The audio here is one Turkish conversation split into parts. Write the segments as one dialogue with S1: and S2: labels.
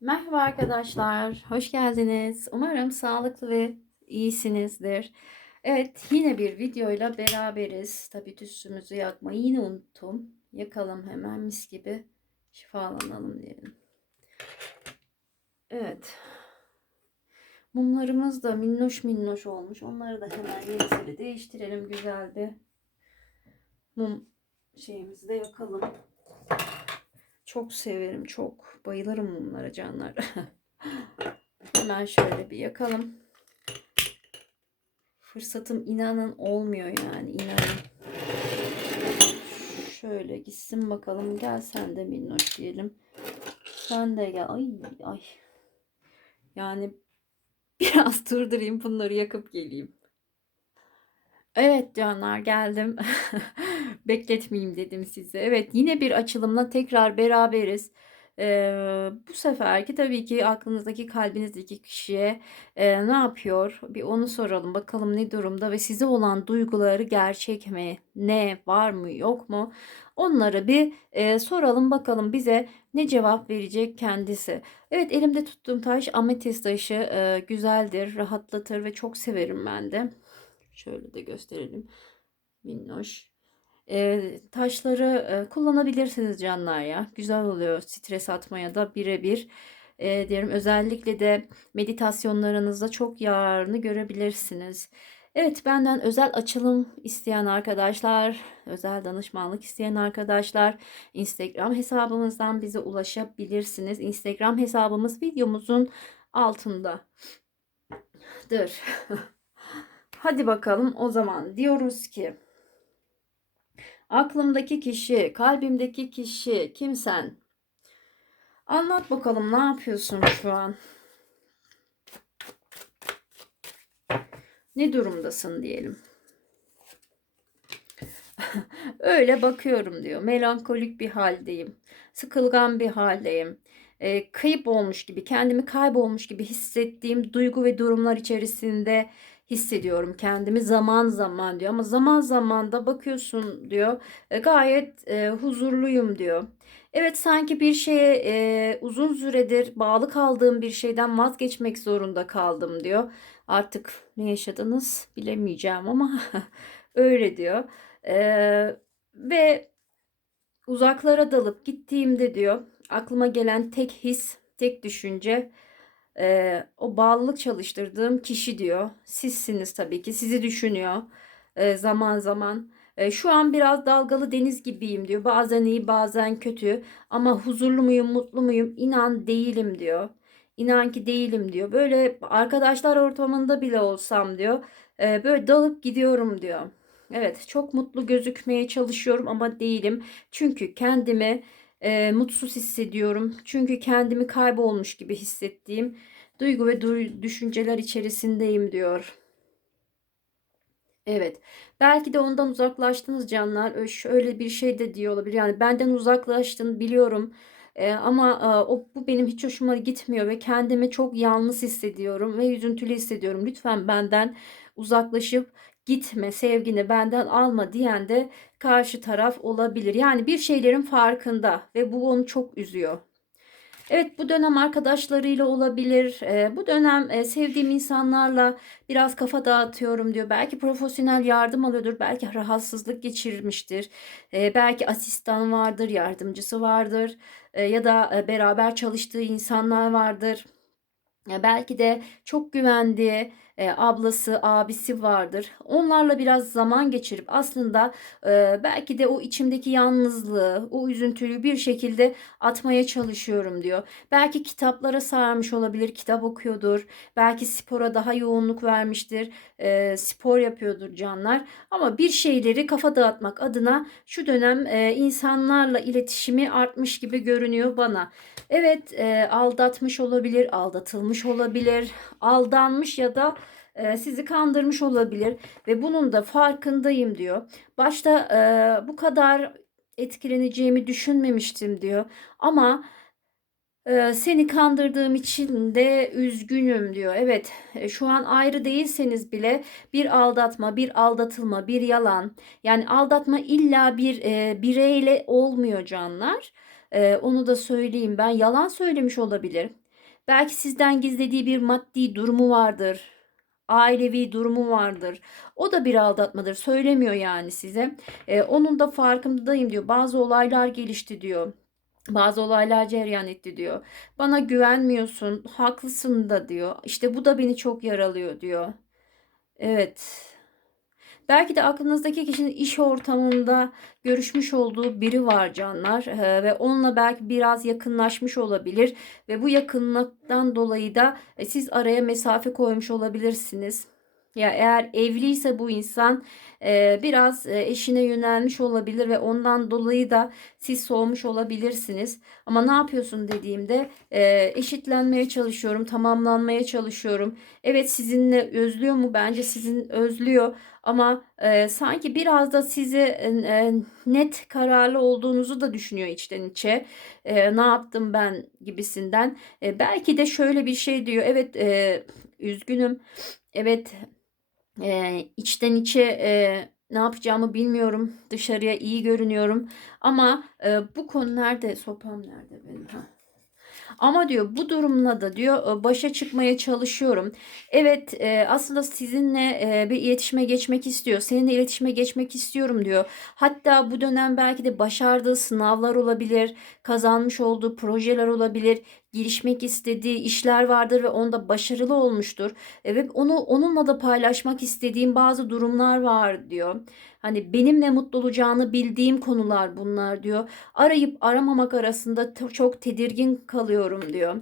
S1: Merhaba arkadaşlar, hoş geldiniz. Umarım sağlıklı ve iyisinizdir. Evet, yine bir videoyla beraberiz. Tabii tütsümüzü yakmayı yine unuttum. Yakalım hemen mis gibi şifalanalım diyelim. Evet. Mumlarımız da minnoş minnoş olmuş. Onları da hemen yenisiyle değiştirelim. Güzel bir mum şeyimizi de yakalım. Çok severim, çok bayılırım mumlara canlar. Hemen şöyle bir yakalım. Fırsatım inanın olmuyor yani inanın. Şöyle gitsin bakalım. Gel sen de minnoş diyelim. Sen de gel. Ay ay. Yani biraz durdurayım bunları yakıp geleyim. Evet canlar geldim. Bekletmeyeyim dedim size. Evet yine bir açılımla tekrar beraberiz. Ee, bu seferki tabii ki aklınızdaki kalbinizdeki kişiye e, ne yapıyor? Bir onu soralım bakalım ne durumda ve size olan duyguları gerçek mi? Ne var mı yok mu? Onları bir e, soralım bakalım bize ne cevap verecek kendisi. Evet elimde tuttuğum taş ametist taşı e, güzeldir, rahatlatır ve çok severim ben de. Şöyle de gösterelim. Minnoş. Ee, taşları e, kullanabilirsiniz canlar ya. Güzel oluyor stres atmaya da birebir. E, diyelim özellikle de meditasyonlarınızda çok yararını görebilirsiniz. Evet benden özel açılım isteyen arkadaşlar, özel danışmanlık isteyen arkadaşlar Instagram hesabımızdan bize ulaşabilirsiniz. Instagram hesabımız videomuzun altındadır. Hadi bakalım o zaman diyoruz ki aklımdaki kişi, kalbimdeki kişi kimsen? Anlat bakalım ne yapıyorsun şu an? Ne durumdasın diyelim. Öyle bakıyorum diyor. Melankolik bir haldeyim. Sıkılgan bir haldeyim. E, kayıp olmuş gibi, kendimi kaybolmuş gibi hissettiğim duygu ve durumlar içerisinde hissediyorum kendimi zaman zaman diyor. Ama zaman zaman da bakıyorsun diyor e, gayet e, huzurluyum diyor. Evet sanki bir şeye e, uzun süredir bağlı kaldığım bir şeyden vazgeçmek zorunda kaldım diyor. Artık ne yaşadınız bilemeyeceğim ama öyle diyor. E, ve uzaklara dalıp gittiğimde diyor aklıma gelen tek his, tek düşünce e, o bağlılık çalıştırdığım kişi diyor. Sizsiniz tabii ki. Sizi düşünüyor e, zaman zaman. E, şu an biraz dalgalı deniz gibiyim diyor. Bazen iyi bazen kötü. Ama huzurlu muyum mutlu muyum inan değilim diyor. İnan ki değilim diyor. Böyle arkadaşlar ortamında bile olsam diyor. E, böyle dalıp gidiyorum diyor. Evet çok mutlu gözükmeye çalışıyorum ama değilim. Çünkü kendimi e, mutsuz hissediyorum. Çünkü kendimi kaybolmuş gibi hissettiğim duygu ve du düşünceler içerisindeyim diyor. Evet. Belki de ondan uzaklaştınız canlar. Şöyle bir şey de diyor olabilir. Yani benden uzaklaştın biliyorum. Ee, ama e, o bu benim hiç hoşuma gitmiyor ve kendimi çok yalnız hissediyorum ve üzüntülü hissediyorum. Lütfen benden uzaklaşıp gitme, sevgini benden alma diyen de karşı taraf olabilir. Yani bir şeylerin farkında ve bu onu çok üzüyor. Evet bu dönem arkadaşlarıyla olabilir. E, bu dönem e, sevdiğim insanlarla biraz kafa dağıtıyorum diyor. Belki profesyonel yardım alıyordur. Belki rahatsızlık geçirmiştir. E, belki asistan vardır, yardımcısı vardır. E, ya da e, beraber çalıştığı insanlar vardır. E, belki de çok güvendiği e, ablası, abisi vardır. Onlarla biraz zaman geçirip aslında e, belki de o içimdeki yalnızlığı, o üzüntülü bir şekilde atmaya çalışıyorum diyor. Belki kitaplara sarmış olabilir, kitap okuyordur. Belki spora daha yoğunluk vermiştir, e, spor yapıyordur canlar. Ama bir şeyleri kafa dağıtmak adına şu dönem e, insanlarla iletişimi artmış gibi görünüyor bana. Evet e, aldatmış olabilir, aldatılmış olabilir, aldanmış ya da e, sizi kandırmış olabilir ve bunun da farkındayım diyor. Başta e, bu kadar etkileneceğimi düşünmemiştim diyor ama e, seni kandırdığım için de üzgünüm diyor. Evet e, şu an ayrı değilseniz bile bir aldatma, bir aldatılma, bir yalan yani aldatma illa bir e, bireyle olmuyor canlar. E, onu da söyleyeyim ben yalan söylemiş olabilir Belki sizden gizlediği bir maddi durumu vardır. Ailevi durumu vardır. O da bir aldatmadır. Söylemiyor yani size. Ee, onun da farkındayım diyor. Bazı olaylar gelişti diyor. Bazı olaylar cereyan etti diyor. Bana güvenmiyorsun, haklısın da diyor. İşte bu da beni çok yaralıyor diyor. Evet. Belki de aklınızdaki kişinin iş ortamında görüşmüş olduğu biri var canlar Eee, ve onunla belki biraz yakınlaşmış olabilir ve bu yakınlıktan dolayı da e, siz araya mesafe koymuş olabilirsiniz. Ya eğer evliyse bu insan e, biraz e, eşine yönelmiş olabilir ve ondan dolayı da siz soğumuş olabilirsiniz. Ama ne yapıyorsun dediğimde e, eşitlenmeye çalışıyorum, tamamlanmaya çalışıyorum. Evet sizinle özlüyor mu? Bence sizin özlüyor. Ama e, sanki biraz da sizi e, e, net kararlı olduğunuzu da düşünüyor içten içe. E, ne yaptım ben gibisinden. E, belki de şöyle bir şey diyor. Evet e, üzgünüm. Evet e, içten içe e, ne yapacağımı bilmiyorum. Dışarıya iyi görünüyorum. Ama e, bu konu nerede? Sopam nerede benim? Ha. Ama diyor bu durumla da diyor e, başa çıkmaya çalışıyorum. Evet e, aslında sizinle e, bir iletişime geçmek istiyor. Seninle iletişime geçmek istiyorum diyor. Hatta bu dönem belki de başardığı sınavlar olabilir. Kazanmış olduğu projeler olabilir. Girişmek istediği işler vardır ve onda başarılı olmuştur. E, ve onu onunla da paylaşmak istediğim bazı durumlar var diyor. Hani benimle mutlu olacağını bildiğim konular bunlar diyor. Arayıp aramamak arasında çok tedirgin kalıyorum diyor.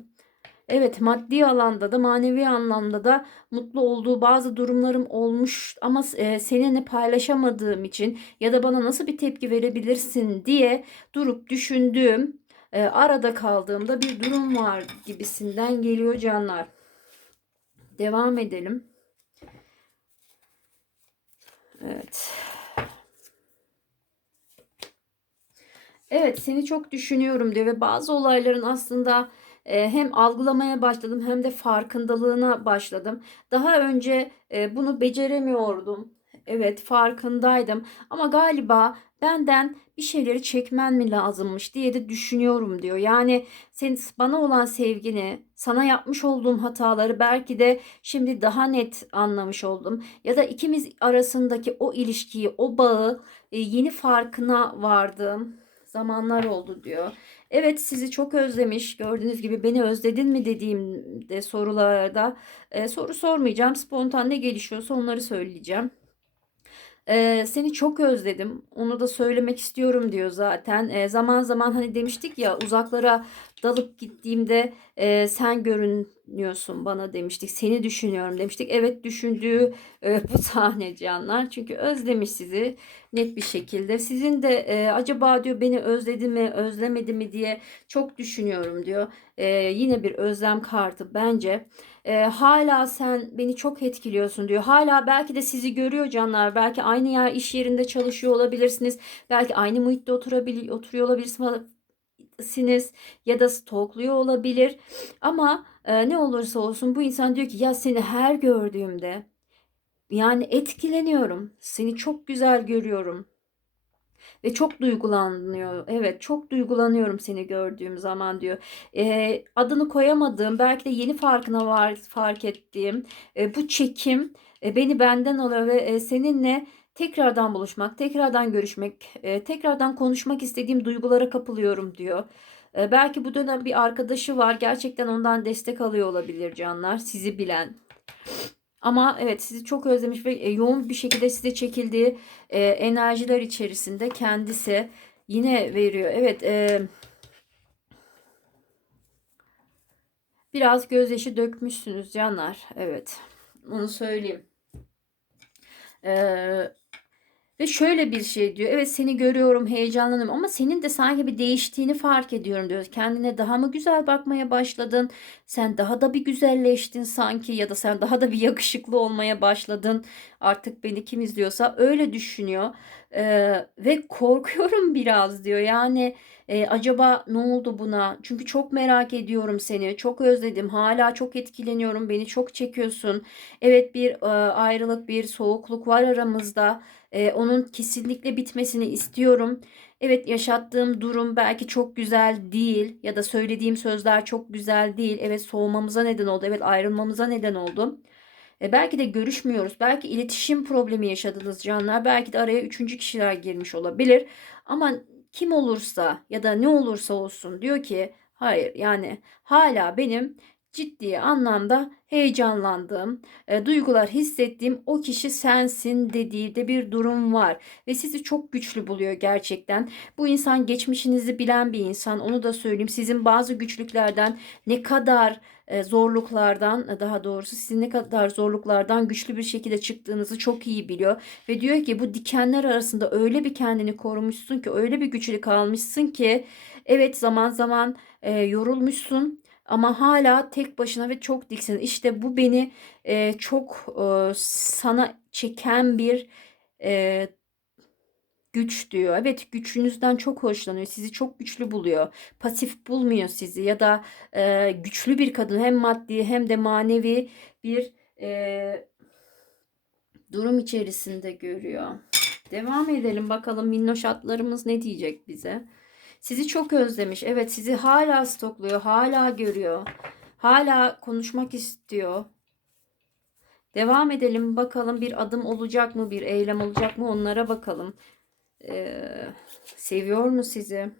S1: Evet, maddi alanda da manevi anlamda da mutlu olduğu bazı durumlarım olmuş ama e, seninle paylaşamadığım için ya da bana nasıl bir tepki verebilirsin diye durup düşündüğüm, e, arada kaldığımda bir durum var gibisinden geliyor canlar. Devam edelim. Evet. Evet, seni çok düşünüyorum diyor ve bazı olayların aslında hem algılamaya başladım hem de farkındalığına başladım. Daha önce bunu beceremiyordum. Evet, farkındaydım ama galiba benden bir şeyleri çekmen mi lazımmış diye de düşünüyorum diyor. Yani senin bana olan sevgini, sana yapmış olduğum hataları belki de şimdi daha net anlamış oldum. Ya da ikimiz arasındaki o ilişkiyi, o bağı yeni farkına vardım zamanlar oldu diyor. Evet sizi çok özlemiş. Gördüğünüz gibi beni özledin mi dediğimde sorularda e, soru sormayacağım. Spontan ne gelişiyorsa onları söyleyeceğim. Ee, seni çok özledim. Onu da söylemek istiyorum diyor zaten. Ee, zaman zaman hani demiştik ya uzaklara dalıp gittiğimde e, sen görünüyorsun bana demiştik. Seni düşünüyorum demiştik. Evet düşündüğü e, bu sahne canlar. Çünkü özlemiş sizi net bir şekilde. Sizin de e, acaba diyor beni özledi mi özlemedi mi diye çok düşünüyorum diyor. E, yine bir özlem kartı bence. E, hala sen beni çok etkiliyorsun diyor. Hala belki de sizi görüyor canlar. Belki aynı yer iş yerinde çalışıyor olabilirsiniz. Belki aynı muhitte oturabilir, oturuyor olabilirsiniz ya da stalkluyor olabilir. Ama e, ne olursa olsun bu insan diyor ki ya seni her gördüğümde yani etkileniyorum. Seni çok güzel görüyorum. Ve çok duygulanıyor. Evet, çok duygulanıyorum seni gördüğüm zaman diyor. Ee, adını koyamadığım, belki de yeni farkına var fark ettiğim e, bu çekim e, beni benden alıyor ve e, seninle tekrardan buluşmak, tekrardan görüşmek, e, tekrardan konuşmak istediğim duygulara kapılıyorum diyor. E, belki bu dönem bir arkadaşı var. Gerçekten ondan destek alıyor olabilir canlar. Sizi bilen. Ama evet sizi çok özlemiş ve e, yoğun bir şekilde size çekildiği e, enerjiler içerisinde kendisi yine veriyor. Evet e, biraz gözyaşı dökmüşsünüz canlar. Evet onu söyleyeyim. Eee ve şöyle bir şey diyor. Evet seni görüyorum, heyecanlanıyorum ama senin de sanki bir değiştiğini fark ediyorum diyor. Kendine daha mı güzel bakmaya başladın? Sen daha da bir güzelleştin sanki ya da sen daha da bir yakışıklı olmaya başladın. Artık beni kim izliyorsa öyle düşünüyor. Ee, ve korkuyorum biraz diyor. Yani e, acaba ne oldu buna? Çünkü çok merak ediyorum seni. Çok özledim. Hala çok etkileniyorum. Beni çok çekiyorsun. Evet bir e, ayrılık, bir soğukluk var aramızda. E, onun kesinlikle bitmesini istiyorum. Evet yaşattığım durum belki çok güzel değil ya da söylediğim sözler çok güzel değil. Evet soğumamıza neden oldu. Evet ayrılmamıza neden oldu. E, belki de görüşmüyoruz. Belki iletişim problemi yaşadınız canlar. Belki de araya üçüncü kişiler girmiş olabilir. Ama kim olursa ya da ne olursa olsun diyor ki hayır yani hala benim ciddi anlamda heyecanlandığım, e, duygular hissettiğim o kişi sensin dediği de bir durum var ve sizi çok güçlü buluyor gerçekten. Bu insan geçmişinizi bilen bir insan. Onu da söyleyeyim. Sizin bazı güçlüklerden ne kadar e, zorluklardan e, daha doğrusu sizin ne kadar zorluklardan güçlü bir şekilde çıktığınızı çok iyi biliyor ve diyor ki bu dikenler arasında öyle bir kendini korumuşsun ki öyle bir güçlü kalmışsın ki evet zaman zaman e, yorulmuşsun ama hala tek başına ve çok diksin. İşte bu beni e, çok e, sana çeken bir e, güç diyor. Evet gücünüzden çok hoşlanıyor. Sizi çok güçlü buluyor. Pasif bulmuyor sizi ya da e, güçlü bir kadın hem maddi hem de manevi bir e, durum içerisinde görüyor. Devam edelim bakalım minnoş atlarımız ne diyecek bize. Sizi çok özlemiş. Evet sizi hala stokluyor. Hala görüyor. Hala konuşmak istiyor. Devam edelim bakalım bir adım olacak mı? Bir eylem olacak mı? Onlara bakalım. Ee, seviyor mu sizi?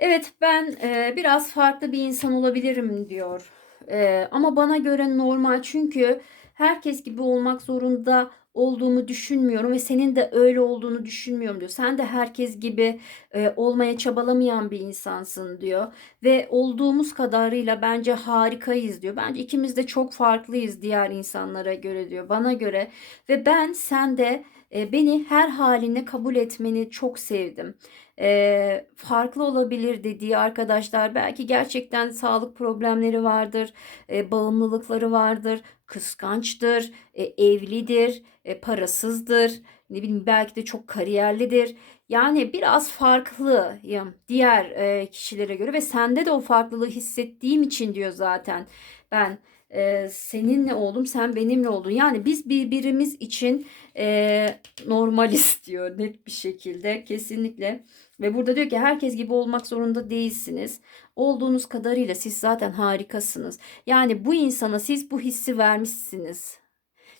S1: Evet ben e, biraz farklı bir insan olabilirim diyor. E, ama bana göre normal çünkü herkes gibi olmak zorunda olduğumu düşünmüyorum ve senin de öyle olduğunu düşünmüyorum diyor. Sen de herkes gibi e, olmaya çabalamayan bir insansın diyor ve olduğumuz kadarıyla bence harikayız diyor. Bence ikimiz de çok farklıyız diğer insanlara göre diyor. Bana göre ve ben sen de e, beni her haline kabul etmeni çok sevdim. E, farklı olabilir dediği arkadaşlar belki gerçekten sağlık problemleri vardır, e, bağımlılıkları vardır, kıskançtır, e, evlidir, e, parasızdır, ne bileyim belki de çok kariyerlidir. Yani biraz farklıyım diğer e, kişilere göre ve sende de o farklılığı hissettiğim için diyor zaten ben e, seninle oldum sen benimle oldun. Yani biz birbirimiz için e, normaliz diyor net bir şekilde kesinlikle. Ve burada diyor ki herkes gibi olmak zorunda değilsiniz. Olduğunuz kadarıyla siz zaten harikasınız. Yani bu insana siz bu hissi vermişsiniz.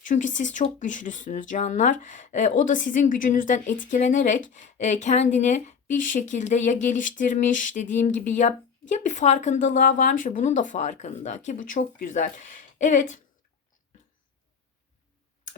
S1: Çünkü siz çok güçlüsünüz canlar. E, o da sizin gücünüzden etkilenerek e, kendini bir şekilde ya geliştirmiş dediğim gibi ya ya bir farkındalığa varmış ve bunun da farkında ki bu çok güzel. Evet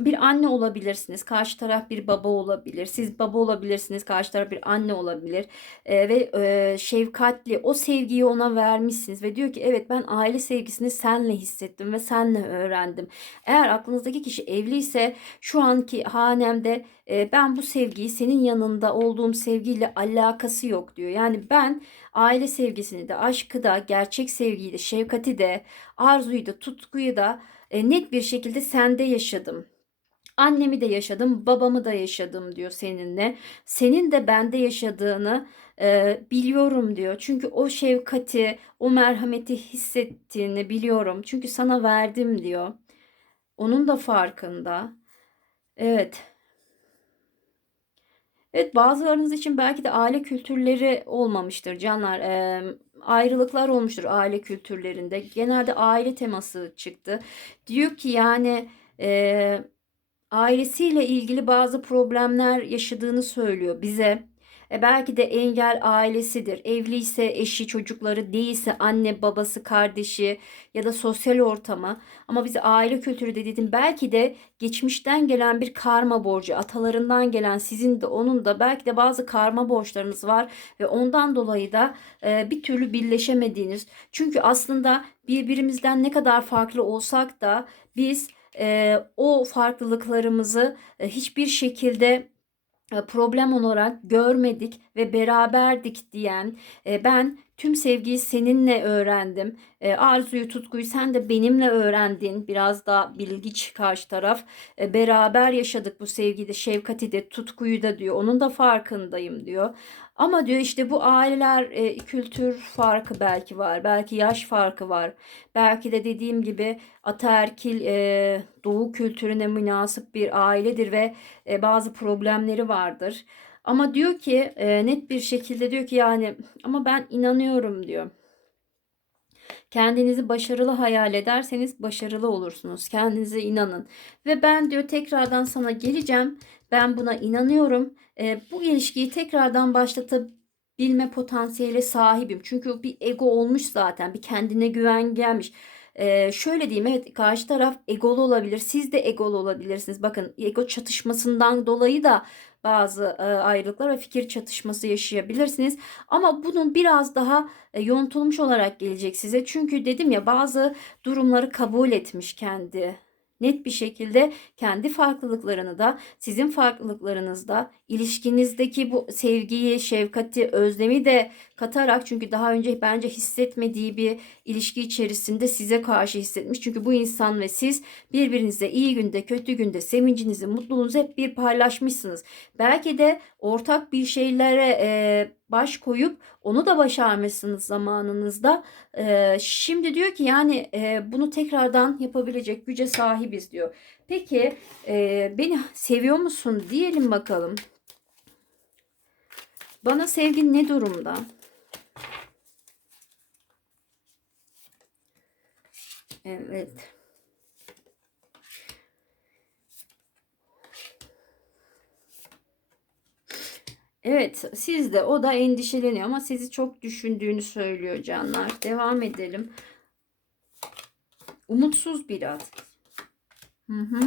S1: bir anne olabilirsiniz. Karşı taraf bir baba olabilir. Siz baba olabilirsiniz. Karşı taraf bir anne olabilir. E, ve e, şefkatli o sevgiyi ona vermişsiniz. Ve diyor ki evet ben aile sevgisini senle hissettim ve senle öğrendim. Eğer aklınızdaki kişi evliyse şu anki hanemde e, ben bu sevgiyi senin yanında olduğum sevgiyle alakası yok diyor. Yani ben aile sevgisini de aşkı da gerçek sevgiyi de şefkati de arzuyu da tutkuyu da e, net bir şekilde sende yaşadım. Annemi de yaşadım, babamı da yaşadım diyor seninle. Senin de bende yaşadığını e, biliyorum diyor. Çünkü o şefkati, o merhameti hissettiğini biliyorum. Çünkü sana verdim diyor. Onun da farkında. Evet. Evet bazılarınız için belki de aile kültürleri olmamıştır canlar. E, ayrılıklar olmuştur aile kültürlerinde. Genelde aile teması çıktı. Diyor ki yani... E, ailesiyle ilgili bazı problemler yaşadığını söylüyor bize. E belki de engel ailesidir. Evliyse eşi, çocukları değilse anne, babası, kardeşi ya da sosyal ortamı. Ama bize aile kültürü de dedim. Belki de geçmişten gelen bir karma borcu, atalarından gelen sizin de onun da belki de bazı karma borçlarınız var ve ondan dolayı da e, bir türlü birleşemediğiniz. Çünkü aslında birbirimizden ne kadar farklı olsak da biz e, o farklılıklarımızı e, hiçbir şekilde problem olarak görmedik ve beraberdik diyen ben Tüm sevgiyi seninle öğrendim. Arzuyu, tutkuyu sen de benimle öğrendin. Biraz da bilgiç karşı taraf. Beraber yaşadık bu sevgide, şefkati de, tutkuyu da diyor. Onun da farkındayım diyor. Ama diyor işte bu aileler e, kültür farkı belki var. Belki yaş farkı var. Belki de dediğim gibi ataerkil e, doğu kültürüne münasip bir ailedir ve e, bazı problemleri vardır. Ama diyor ki e, net bir şekilde diyor ki yani ama ben inanıyorum diyor. Kendinizi başarılı hayal ederseniz başarılı olursunuz. Kendinize inanın. Ve ben diyor tekrardan sana geleceğim. Ben buna inanıyorum. E, bu ilişkiyi tekrardan başlatabilme potansiyeli sahibim. Çünkü bir ego olmuş zaten. Bir kendine güven gelmiş. Ee, şöyle diyeyim evet karşı taraf egolu olabilir. Siz de egolu olabilirsiniz. Bakın ego çatışmasından dolayı da bazı e, ayrılıklar ve fikir çatışması yaşayabilirsiniz. Ama bunun biraz daha e, yontulmuş olarak gelecek size. Çünkü dedim ya bazı durumları kabul etmiş kendi net bir şekilde kendi farklılıklarını da sizin farklılıklarınızda ilişkinizdeki bu sevgiyi, şefkati, özlemi de katarak çünkü daha önce bence hissetmediği bir ilişki içerisinde size karşı hissetmiş. Çünkü bu insan ve siz birbirinize iyi günde, kötü günde sevincinizi, mutluluğunuzu hep bir paylaşmışsınız. Belki de ortak bir şeylere e, baş koyup onu da başarmışsınız zamanınızda. E, şimdi diyor ki yani e, bunu tekrardan yapabilecek güce sahibiz diyor. Peki e, beni seviyor musun diyelim bakalım. Bana sevgin ne durumda? Evet. Evet, siz de o da endişeleniyor ama sizi çok düşündüğünü söylüyor canlar. Devam edelim. Umutsuz biraz. Hı hı.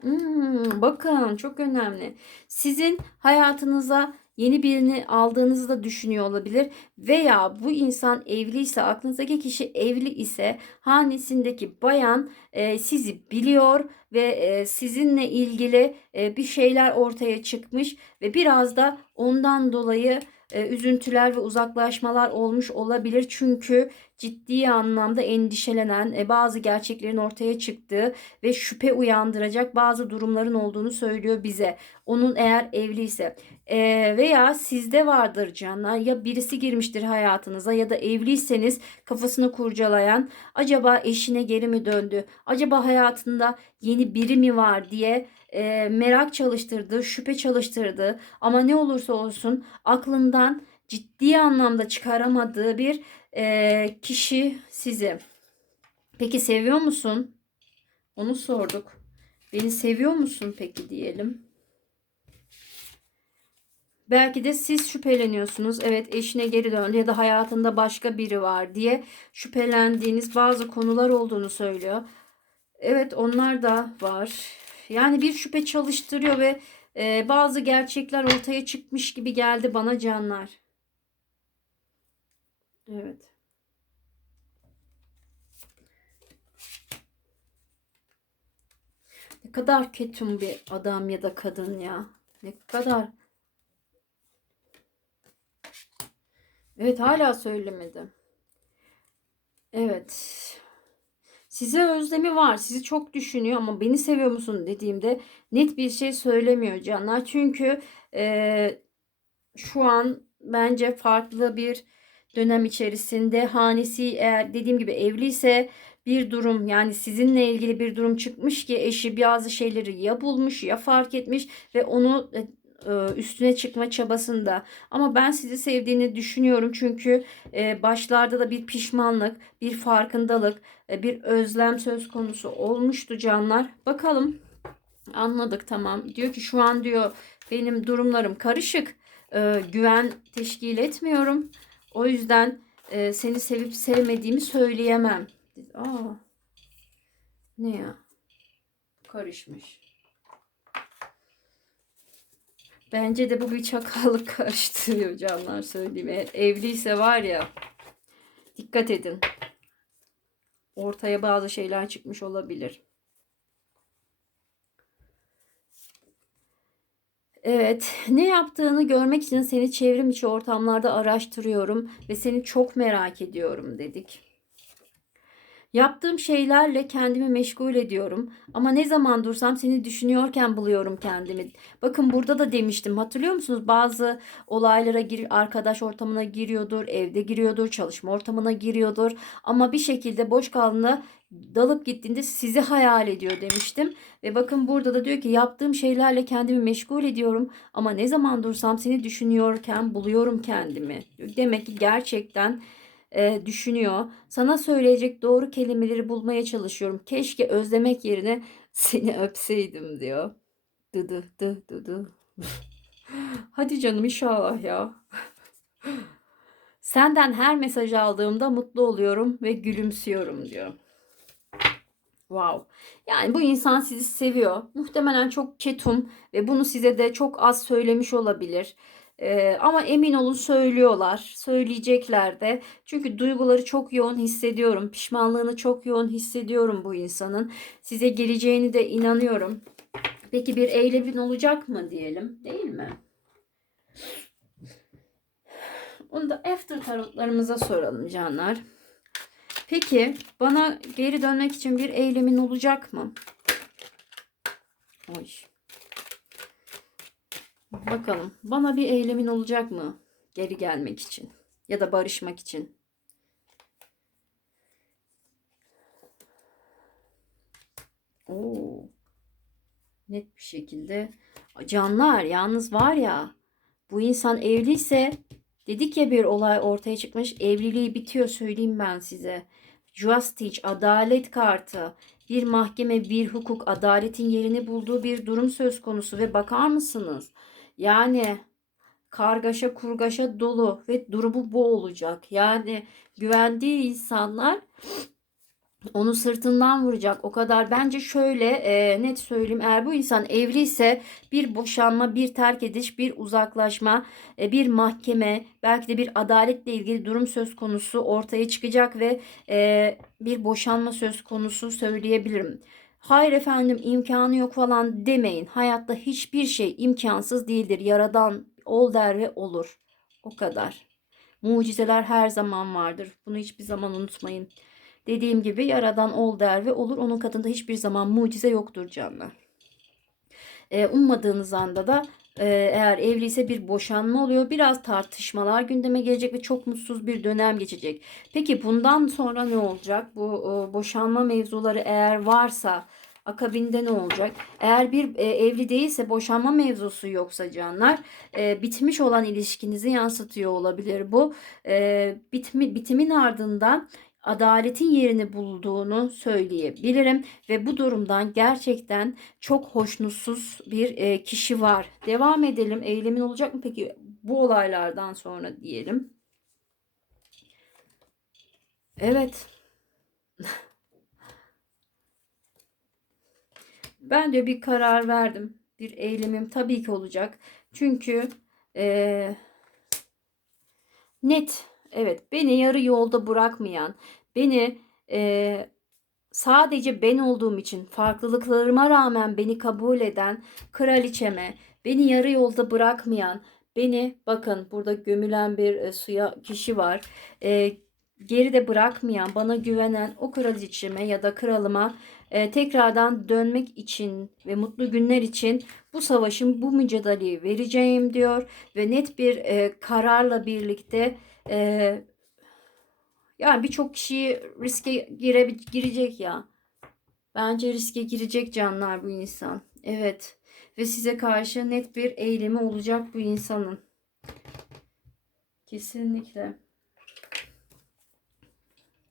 S1: Hmm, bakın çok önemli. Sizin hayatınıza yeni birini aldığınızı da düşünüyor olabilir. Veya bu insan evliyse, aklınızdaki kişi evli ise hanesindeki bayan e, sizi biliyor ve e, sizinle ilgili e, bir şeyler ortaya çıkmış ve biraz da ondan dolayı e, üzüntüler ve uzaklaşmalar olmuş olabilir. Çünkü ciddi anlamda endişelenen e, bazı gerçeklerin ortaya çıktığı ve şüphe uyandıracak bazı durumların olduğunu söylüyor bize. Onun eğer evliyse e, veya sizde vardır canlar ya birisi girmiştir hayatınıza ya da evliyseniz kafasını kurcalayan acaba eşine geri mi döndü? Acaba hayatında yeni biri mi var diye e, merak çalıştırdı, şüphe çalıştırdı ama ne olursa olsun aklından ciddi anlamda çıkaramadığı bir e, kişi sizi. Peki seviyor musun? Onu sorduk. Beni seviyor musun peki diyelim. Belki de siz şüpheleniyorsunuz. Evet eşine geri döndü ya da hayatında başka biri var diye şüphelendiğiniz bazı konular olduğunu söylüyor. Evet onlar da var. Yani bir şüphe çalıştırıyor ve e, bazı gerçekler ortaya çıkmış gibi geldi bana canlar. Evet. Ne kadar ketum bir adam ya da kadın ya. Ne kadar. Evet hala söylemedim. Evet. Size özlemi var. Sizi çok düşünüyor ama beni seviyor musun dediğimde net bir şey söylemiyor canlar. Çünkü e, şu an bence farklı bir dönem içerisinde hanesi eğer dediğim gibi evliyse bir durum yani sizinle ilgili bir durum çıkmış ki eşi bazı şeyleri ya bulmuş ya fark etmiş ve onu e, üstüne çıkma çabasında. Ama ben sizi sevdiğini düşünüyorum çünkü e, başlarda da bir pişmanlık, bir farkındalık, e, bir özlem söz konusu olmuştu canlar. Bakalım anladık tamam. Diyor ki şu an diyor benim durumlarım karışık. Güven teşkil etmiyorum. O yüzden seni sevip sevmediğimi söyleyemem. Aa, ne ya? Karışmış. Bence de bu bir çakallık karıştırıyor canlar söyleyeyim. Eğer evliyse var ya dikkat edin. Ortaya bazı şeyler çıkmış olabilir. Evet, ne yaptığını görmek için seni çevrim içi ortamlarda araştırıyorum ve seni çok merak ediyorum dedik. Yaptığım şeylerle kendimi meşgul ediyorum ama ne zaman dursam seni düşünüyorken buluyorum kendimi. Bakın burada da demiştim hatırlıyor musunuz? Bazı olaylara gir, arkadaş ortamına giriyordur, evde giriyordur, çalışma ortamına giriyordur ama bir şekilde boş kaldığında dalıp gittiğinde sizi hayal ediyor demiştim. Ve bakın burada da diyor ki yaptığım şeylerle kendimi meşgul ediyorum ama ne zaman dursam seni düşünüyorken buluyorum kendimi. Demek ki gerçekten e, düşünüyor. Sana söyleyecek doğru kelimeleri bulmaya çalışıyorum. Keşke özlemek yerine seni öpseydim diyor. Dıdı dı dı dı. Hadi canım inşallah ya. Senden her mesaj aldığımda mutlu oluyorum ve gülümsüyorum diyor. Wow. Yani bu insan sizi seviyor. Muhtemelen çok ketum ve bunu size de çok az söylemiş olabilir. Ee, ama emin olun söylüyorlar. Söyleyecekler de. Çünkü duyguları çok yoğun hissediyorum. Pişmanlığını çok yoğun hissediyorum bu insanın. Size geleceğini de inanıyorum. Peki bir eylemin olacak mı diyelim, değil mi? Onu da after tarotlarımıza soralım canlar. Peki bana geri dönmek için bir eylemin olacak mı? Oy. Bakalım bana bir eylemin olacak mı geri gelmek için ya da barışmak için? Oo. Net bir şekilde canlar yalnız var ya bu insan evliyse dedik ya bir olay ortaya çıkmış evliliği bitiyor söyleyeyim ben size. Justice adalet kartı bir mahkeme bir hukuk adaletin yerini bulduğu bir durum söz konusu ve bakar mısınız? Yani kargaşa kurgaşa dolu ve durumu bu olacak. Yani güvendiği insanlar onu sırtından vuracak. O kadar bence şöyle e, net söyleyeyim. Eğer bu insan evliyse bir boşanma, bir terk ediş, bir uzaklaşma, e, bir mahkeme, belki de bir adaletle ilgili durum söz konusu ortaya çıkacak ve e, bir boşanma söz konusu söyleyebilirim. Hayır efendim imkanı yok falan demeyin. Hayatta hiçbir şey imkansız değildir. Yaradan ol der ve olur. O kadar. Mucizeler her zaman vardır. Bunu hiçbir zaman unutmayın. Dediğim gibi yaradan ol der ve olur. Onun katında hiçbir zaman mucize yoktur canlar. Ee, ummadığınız anda da eğer evliyse bir boşanma oluyor. Biraz tartışmalar gündeme gelecek ve çok mutsuz bir dönem geçecek. Peki bundan sonra ne olacak? Bu e, boşanma mevzuları eğer varsa akabinde ne olacak? Eğer bir e, evli değilse boşanma mevzusu yoksa canlar e, bitmiş olan ilişkinizi yansıtıyor olabilir bu. E, bitimin ardından adaletin yerini bulduğunu söyleyebilirim ve bu durumdan gerçekten çok hoşnutsuz bir e, kişi var. Devam edelim. Eylemin olacak mı peki bu olaylardan sonra diyelim. Evet. ben de bir karar verdim. Bir eylemim tabii ki olacak. Çünkü e, net Evet, beni yarı yolda bırakmayan, beni e, sadece ben olduğum için farklılıklarıma rağmen beni kabul eden kraliçeme, beni yarı yolda bırakmayan, beni bakın burada gömülen bir e, suya kişi var. E, geride bırakmayan, bana güvenen o kraliçeme ya da kralıma e, tekrardan dönmek için ve mutlu günler için bu savaşın bu mücadeleyi vereceğim diyor ve net bir e, kararla birlikte ee, yani birçok kişi riske gire, girecek ya. Bence riske girecek canlar bu insan. Evet. Ve size karşı net bir eylemi olacak bu insanın. Kesinlikle.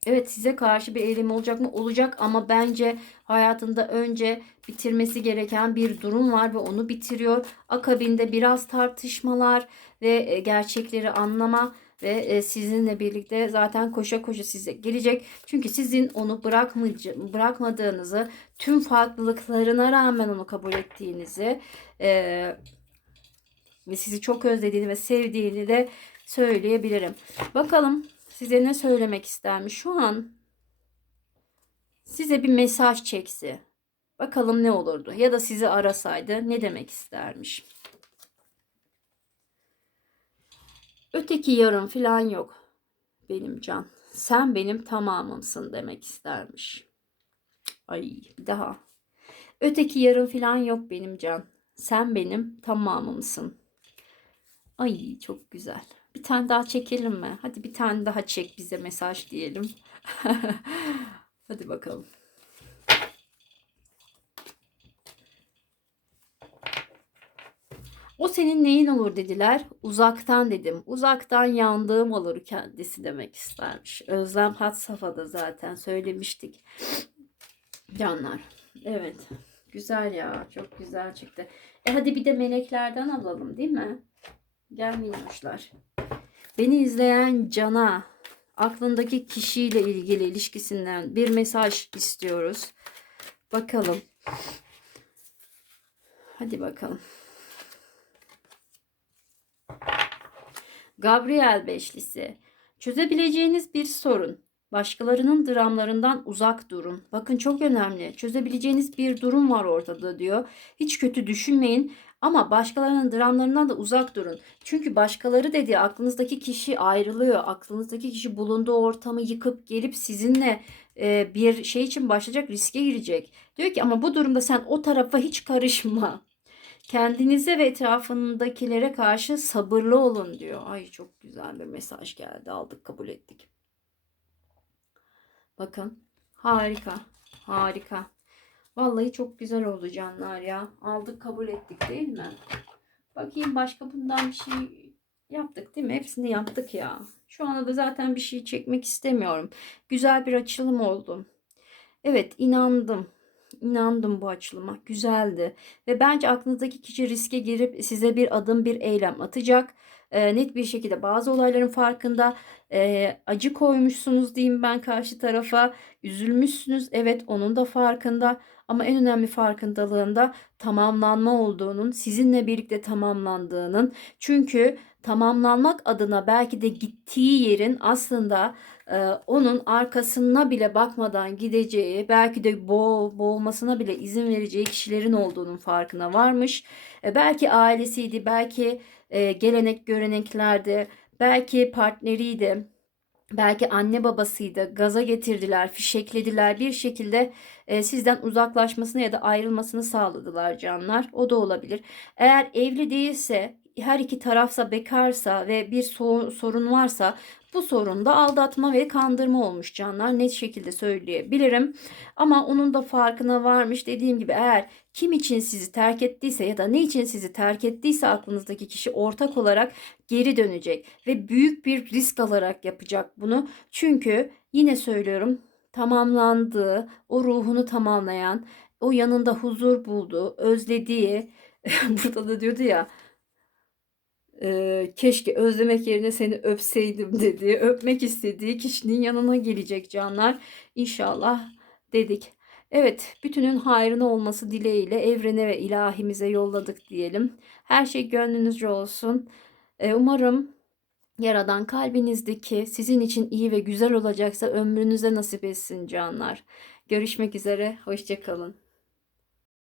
S1: Evet size karşı bir eylemi olacak mı? Olacak ama bence hayatında önce bitirmesi gereken bir durum var ve onu bitiriyor. Akabinde biraz tartışmalar ve e, gerçekleri anlama ve e, sizinle birlikte zaten koşa koşa size gelecek. Çünkü sizin onu bırakmadığınızı, tüm farklılıklarına rağmen onu kabul ettiğinizi e, ve sizi çok özlediğini ve sevdiğini de söyleyebilirim. Bakalım size ne söylemek istermiş şu an? Size bir mesaj çekse. Bakalım ne olurdu? Ya da sizi arasaydı ne demek istermiş? Öteki yarım falan yok. Benim can. Sen benim tamamımsın demek istermiş. Ay bir daha. Öteki yarım falan yok benim can. Sen benim tamamımsın. Ay çok güzel. Bir tane daha çekelim mi? Hadi bir tane daha çek bize mesaj diyelim. Hadi bakalım. O senin neyin olur dediler. Uzaktan dedim. Uzaktan yandığım olur kendisi demek istermiş. Özlem had safhada zaten söylemiştik. Canlar. Evet. Güzel ya. Çok güzel çıktı. E hadi bir de meleklerden alalım değil mi? Gel minnoşlar. Beni izleyen Can'a aklındaki kişiyle ilgili ilişkisinden bir mesaj istiyoruz. Bakalım. Hadi bakalım. Gabriel Beşlisi. Çözebileceğiniz bir sorun. Başkalarının dramlarından uzak durun. Bakın çok önemli. Çözebileceğiniz bir durum var ortada diyor. Hiç kötü düşünmeyin ama başkalarının dramlarından da uzak durun. Çünkü başkaları dediği aklınızdaki kişi ayrılıyor. Aklınızdaki kişi bulunduğu ortamı yıkıp gelip sizinle e, bir şey için başlayacak, riske girecek. Diyor ki ama bu durumda sen o tarafa hiç karışma. Kendinize ve etrafındakilere karşı sabırlı olun diyor. Ay çok güzel bir mesaj geldi. Aldık, kabul ettik. Bakın. Harika. Harika. Vallahi çok güzel oldu canlar ya. Aldık, kabul ettik değil mi? Bakayım başka bundan bir şey yaptık değil mi? Hepsini yaptık ya. Şu anda da zaten bir şey çekmek istemiyorum. Güzel bir açılım oldu. Evet, inandım. İnandım bu açılıma. Güzeldi. Ve bence aklınızdaki kişi riske girip size bir adım bir eylem atacak. Ee, net bir şekilde bazı olayların farkında e, acı koymuşsunuz diyeyim ben karşı tarafa. Üzülmüşsünüz. Evet onun da farkında. Ama en önemli farkındalığında tamamlanma olduğunun, sizinle birlikte tamamlandığının. Çünkü tamamlanmak adına belki de gittiği yerin aslında e, onun arkasına bile bakmadan gideceği, belki de boğ, boğulmasına bile izin vereceği kişilerin olduğunun farkına varmış. E, belki ailesiydi, belki e, gelenek göreneklerdi, belki partneriydi. Belki anne babasıydı, gaza getirdiler, fişeklediler, bir şekilde e, sizden uzaklaşmasını ya da ayrılmasını sağladılar canlar. O da olabilir. Eğer evli değilse, her iki tarafsa bekarsa ve bir so- sorun varsa bu sorun da aldatma ve kandırma olmuş canlar. Net şekilde söyleyebilirim. Ama onun da farkına varmış. Dediğim gibi eğer kim için sizi terk ettiyse ya da ne için sizi terk ettiyse aklınızdaki kişi ortak olarak geri dönecek ve büyük bir risk alarak yapacak bunu. Çünkü yine söylüyorum tamamlandığı, o ruhunu tamamlayan, o yanında huzur bulduğu, özlediği, burada da diyordu ya e, keşke özlemek yerine seni öpseydim dediği, öpmek istediği kişinin yanına gelecek canlar. İnşallah dedik. Evet, bütünün hayrına olması dileğiyle evrene ve ilahimize yolladık diyelim. Her şey gönlünüzce olsun. E, umarım Yaradan kalbinizdeki sizin için iyi ve güzel olacaksa ömrünüze nasip etsin canlar. Görüşmek üzere, hoşçakalın.